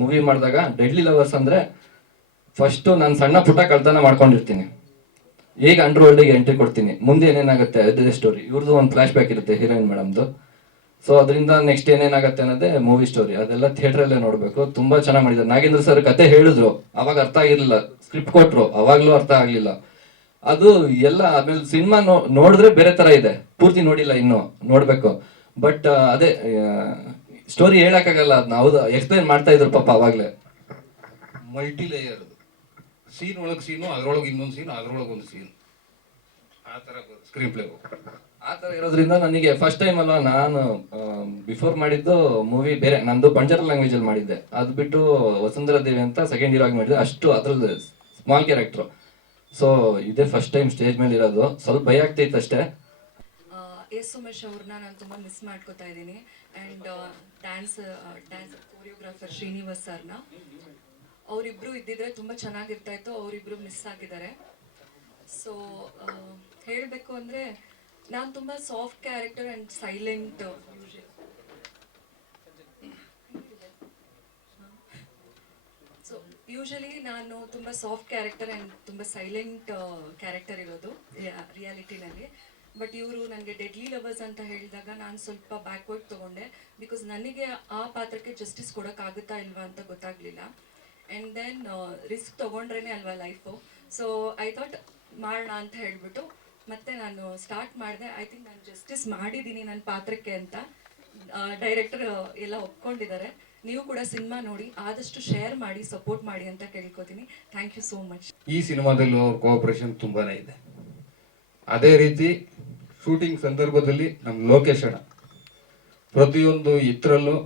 Movie ಮಾಡಿದಾಗ deadly lovers ಅಂದರೆ first ನಾನು ಸಣ್ಣ ಪುಟ್ಟ ಕಳ್ತನ ಮಾಡ್ಕೊಂಡಿರ್ತೀನಿ, ಈಗ ಅಂಡರ್ ವರ್ಲ್ಡಿಗೆ ಎಂಟ್ರಿ ಕೊಡ್ತೀನಿ, ಮುಂದೆ ಏನೇನಾಗುತ್ತೆ ಅದೇ ಸ್ಟೋರಿ. ಇವ್ರದ್ದು ಒಂದು ಫ್ಲಾಶ್ ಬ್ಯಾಕ್ ಇರುತ್ತೆ ಹೀರೋಯಿನ್ ಮೇಡಮ್ದು. ಸೊ ಅದರಿಂದ ನೆಕ್ಸ್ಟ್ ಏನೇನಾಗುತ್ತೆ ಅನ್ನೋದೇ ಮೂವಿ ಸ್ಟೋರಿ. ಅದೆಲ್ಲ ಥಿಯೇಟ್ರಲ್ಲೇ ನೋಡಬೇಕು. ತುಂಬ ಚೆನ್ನಾಗಿ ಮಾಡಿದ್ದಾರೆ. ನಾಗೇಂದ್ರ ಸರ್ ಕತೆ ಹೇಳಿದ್ರು, ಅವಾಗ ಅರ್ಥ ಆಗಿರಲಿಲ್ಲ. ಸ್ಕ್ರಿಪ್ಟ್ ಕೊಟ್ಟರು, ಅವಾಗಲೂ ಅರ್ಥ ಆಗಲಿಲ್ಲ. ಅದು ಎಲ್ಲ ಆಮೇಲೆ ಸಿನಿಮಾ ನೋಡಿದ್ರೆ ಬೇರೆ ಥರ ಇದೆ. ಪೂರ್ತಿ ನೋಡಿಲ್ಲ, ಇನ್ನೂ ನೋಡಬೇಕು. ಬಟ್ ಅದೇ ಸ್ಟೋರಿ ಹೇಳೋಕ್ಕಾಗಲ್ಲ, ಅದನ್ನ ಹೌದು ಎಕ್ಸ್ಪ್ಲೈನ್ ಮಾಡ್ತಾ ಇದ್ರು ಪಾಪ ಅವಾಗಲೇ. ಮಲ್ಟಿ ಲೇಯರ್ ಸೀನ್ ಒಳಗೆ ಸೀನು, ಅದರೊಳಗೆ ಇನ್ನೊಂದು ಸೀನು, ಅದರೊಳಗೆ ಒಂದು ಸೀನ್, ಆ ಥರ ಸ್ಕ್ರೀನ್ ಪ್ಲೇ ಆ ಥರ ಇರೋದ್ರಿಂದ ನನಗೆ ಫಸ್ಟ್ ಟೈಮ್ ಅಲ್ಲ, ನಾನು ಬಿಫೋರ್ ಮಾಡಿದ್ದು ಮೂವಿ ಬೇರೆ, ನಂದು ಬಂಜಾರ ಲ್ಯಾಂಗ್ವೇಜಲ್ಲಿ ಮಾಡಿದ್ದೆ. ಅದು ಬಿಟ್ಟು ವಸುಂಧರಾ ದೇವಿ ಅಂತ ಸೆಕೆಂಡ್ ಹೀರೋ ಆಗಿ ಮಾಡಿದ್ದೆ. ಅಷ್ಟು ಅದ್ರದ್ದು ಸ್ಮಾಲ್ ಕ್ಯಾರೆಕ್ಟ್ರು. ಸೊ ಇದೇ ಫಸ್ಟ್ ಟೈಮ್ ಸ್ಟೇಜ್ ಮೇಲೆ ಇರೋದು. ಸ್ವಲ್ಪ ಭಯ ಆಗ್ತೈತೆ ಅಷ್ಟೇ. ಎಸ್ ಉಮೇಶ್ ಅವ್ರನ್ನ ನಾನು ತುಂಬ ಮಿಸ್ ಮಾಡ್ಕೋತಾ ಇದ್ದೀನಿ. ಆ್ಯಂಡ್ ಡ್ಯಾನ್ಸ್ ಕೊರಿಯೋಗ್ರಾಫರ್ ಶ್ರೀನಿವಾಸ್ ಸರ್ನ, ಅವರಿಬ್ಬರು ಇದ್ದಿದ್ರೆ ತುಂಬ ಚೆನ್ನಾಗಿರ್ತಾ ಇತ್ತು. ಅವರಿಬ್ಬರು ಮಿಸ್ ಆಗಿದ್ದಾರೆ. ಸೊ ಹೇಳಬೇಕು ಅಂದರೆ ನಾನು ತುಂಬ soft character and silent. So usually ನಾನು ತುಂಬ ಸಾಫ್ಟ್ ಕ್ಯಾರೆಕ್ಟರ್ ಆ್ಯಂಡ್ ತುಂಬ ಸೈಲೆಂಟ್ ಕ್ಯಾರೆಕ್ಟರ್ ಇರೋದು ರಿಯಾಲಿಟಿನಲ್ಲಿ. ಬಟ್ ಇವರು ನನಗೆ ಡೆಡ್ಲಿ ಲವರ್ಸ್ ಅಂತ ಹೇಳಿದಾಗ ನಾನು ಸ್ವಲ್ಪ ಬ್ಯಾಕ್ವರ್ಡ್ ತೊಗೊಂಡೆ. ಬಿಕಾಸ್ ನನಗೆ ಆ ಪಾತ್ರಕ್ಕೆ ಜಸ್ಟಿಸ್ ಕೊಡೋಕ್ಕಾಗುತ್ತಾ ಇಲ್ವಾ ಅಂತ ಗೊತ್ತಾಗಲಿಲ್ಲ. ಆ್ಯಂಡ್ ದೆನ್ ರಿಸ್ಕ್ ತೊಗೊಂಡ್ರೇ ಅಲ್ವಾ ಲೈಫು. ಸೊ ಐ ಥಾಟ್ ಮಾಡೋಣ ಅಂತ ಹೇಳಿಬಿಟ್ಟು ಮತ್ತೆ ನಾನು ಸ್ಟಾರ್ಟ್ ಮಾಡಿದೆ. ಐ ಥಿಂಕ್ ನಾನು ಜಸ್ಟಿಸ್ ಮಾಡಿದ್ದೀನಿ ನನ್ನ ಪಾತ್ರಕ್ಕೆ ಅಂತ ಡೈರೆಕ್ಟರ್ ಎಲ್ಲ ಒಪ್ಕೊಂಡಿದ್ದಾರೆ. ನೀವು ಕೂಡ ಸಿನಿಮಾ ನೋಡಿ ಆದಷ್ಟು ಶೇರ್ ಮಾಡಿ, ಸಪೋರ್ಟ್ ಮಾಡಿ ಅಂತ ಕೇಳ್ಕೊತೀನಿ. Thank you so much. ಈ ಸಿನಿಮಾದಲ್ಲೂ ಅವ್ರ ಕೋಆಪರೇಷನ್ ತುಂಬಾ ಇದೆ. ಅದೇ ರೀತಿ ಶೂಟಿಂಗ್ ಸಂದರ್ಭದಲ್ಲಿ ನಮ್ಮ ಲೋಕೇಶ್ ಅಣ್ಣ ಪ್ರತಿಯೊಂದು ಇದರಲ್ಲೂ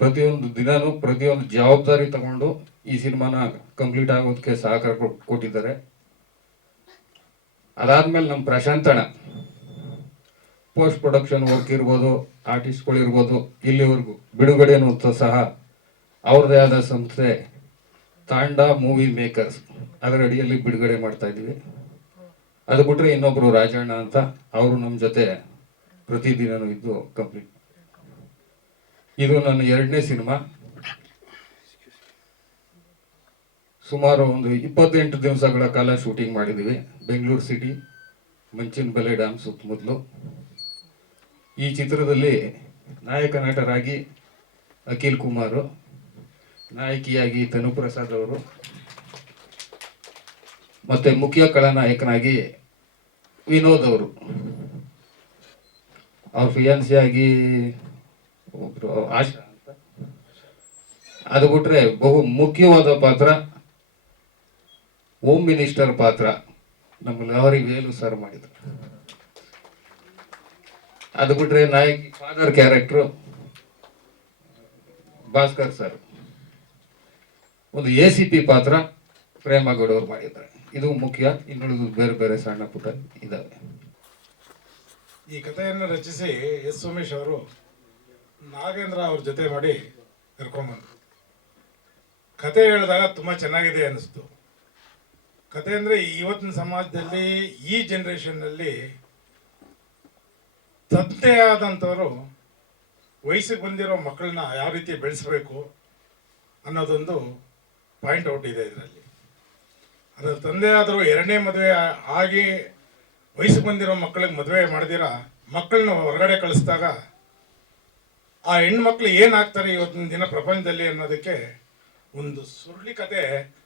ಪ್ರತಿಯೊಂದು ದಿನನೂ ಪ್ರತಿಯೊಂದು ಜವಾಬ್ದಾರಿ ತಗೊಂಡು ಈ ಸಿನಿಮಾನ ಕಂಪ್ಲೀಟ್ ಆಗೋದಕ್ಕೆ ಸಹಕಾರ ಕೊಟ್ಟಿದ್ದಾರೆ. ಅದಾದ್ಮೇಲೆ ನಮ್ಮ ಪ್ರಶಾಂತ್ ಅಣ್ಣ ಪೋಸ್ಟ್ ಪ್ರೊಡಕ್ಷನ್ ವರ್ಕ್ ಇರ್ಬೋದು, ಆರ್ಟಿಸ್ಟ್ಗಳಿರ್ಬೋದು, ಇಲ್ಲಿವರೆಗೂ ಬಿಡುಗಡೆನೂ ಸಹ ಅವ್ರದ್ದೇ ಆದ ಸಂಸ್ಥೆ ತಾಂಡಾ ಮೂವಿ ಮೇಕರ್ಸ್ ಅದರ ಅಡಿಯಲ್ಲಿ ಬಿಡುಗಡೆ ಮಾಡ್ತಾ ಇದ್ದೀವಿ. ಅದು ಬಿಟ್ಟರೆ ಇನ್ನೊಬ್ಬರು ರಾಜಣ್ಣ ಅಂತ, ಅವರು ನಮ್ಮ ಜೊತೆ ಪ್ರತಿದಿನನೂ ಇದ್ದು ಕಂಪ್ಲೀಟ್. ಇದು ನನ್ನ 2ನೇ ಸಿನಿಮಾ. ಸುಮಾರು ಒಂದು 28 ದಿವಸಗಳ ಕಾಲ ಶೂಟಿಂಗ್ ಮಾಡಿದ್ದೀವಿ ಬೆಂಗಳೂರು ಸಿಟಿ, ಮಂಚಿನಬೆಲೆ ಡ್ಯಾಮ್ ಸುತ್ತಮುತ್ತಲು. ಈ ಚಿತ್ರದಲ್ಲಿ ನಾಯಕ ನಟರಾಗಿ ಅಖಿಲ್ ಕುಮಾರ್, ನಾಯಕಿಯಾಗಿ ತನುಪ್ರಸಾದ್ ಅವರು, ಮತ್ತು ಮುಖ್ಯ ಖಳನಾಯಕನಾಗಿ ವಿನೋದ್ ಅವರು. ಅವ್ರ ಫಿಯಾನ್ಸಿಯಾಗಿ ಒಬ್ಬರು ಆಶಾ ಅಂತ. ಅದು ಬಿಟ್ರೆ ಬಹು ಮುಖ್ಯವಾದ ಪಾತ್ರ ಹೋಮ್ ಮಿನಿಸ್ಟರ್ ಪಾತ್ರ ನಮ್ಮ ಲಹರಿ ವೇಲು ಸರ್ ಮಾಡಿದ್ರು. ಅದು ಬಿಟ್ರೆ ನಾಯಕಿ ಫಾದರ್ ಕ್ಯಾರೆಕ್ಟ್ರು ಭಾಸ್ಕರ್ ಸರ್. ಒಂದು ACP ಪಾತ್ರ ಪ್ರೇಮಗೌಡ ಅವರು ಮಾಡಿದ್ದಾರೆ. ಇದು ಮುಖ್ಯ. ಇನ್ನುಳಿದು ಬೇರೆ ಬೇರೆ ಸಣ್ಣ ಪುಟ್ಟ ಇದ್ದಾವೆ. ಈ ಕಥೆಯನ್ನು ರಚಿಸಿ ಎಸ್ ಉಮೇಶ್ ಅವರು ನಾಗೇಂದ್ರ ಅವ್ರ ಜೊತೆ ಮಾಡಿ ಕರ್ಕೊಂಡ್ಬಂದರು. ಕತೆ ಹೇಳಿದಾಗ ತುಂಬ ಚೆನ್ನಾಗಿದೆ ಅನ್ನಿಸ್ತು. ಕತೆ ಅಂದರೆ ಇವತ್ತಿನ ಸಮಾಜದಲ್ಲಿ ಈ ಜನ್ರೇಷನ್ನಲ್ಲಿ ತಂದೆ ಆದಂಥವರು ವಯಸ್ಸಿಗೆ ಬಂದಿರೋ ಮಕ್ಕಳನ್ನ ಯಾವ ರೀತಿ ಬೆಳೆಸಬೇಕು ಅನ್ನೋದೊಂದು ಪಾಯಿಂಟ್ ಔಟ್ ಇದೆ ಇದರಲ್ಲಿ. ಅದರ ತಂದೆ ಆದರೂ 2ನೇ ಮದುವೆ ಆಗಿ ವಯಸ್ಸಿಗೆ ಬಂದಿರೋ ಮಕ್ಕಳಿಗೆ ಮದುವೆ ಮಾಡ್ದಿರ ಮಕ್ಕಳನ್ನ ಹೊರಗಡೆ ಕಳಿಸಿದಾಗ ಆ ಹೆಣ್ಮಕ್ಳು ಏನಾಗ್ತಾರೆ ಇವತ್ತಿನ ದಿನ ಪ್ರಪಂಚದಲ್ಲಿ ಅನ್ನೋದಕ್ಕೆ ಒಂದು ಸುರುಳಿ ಕತೆ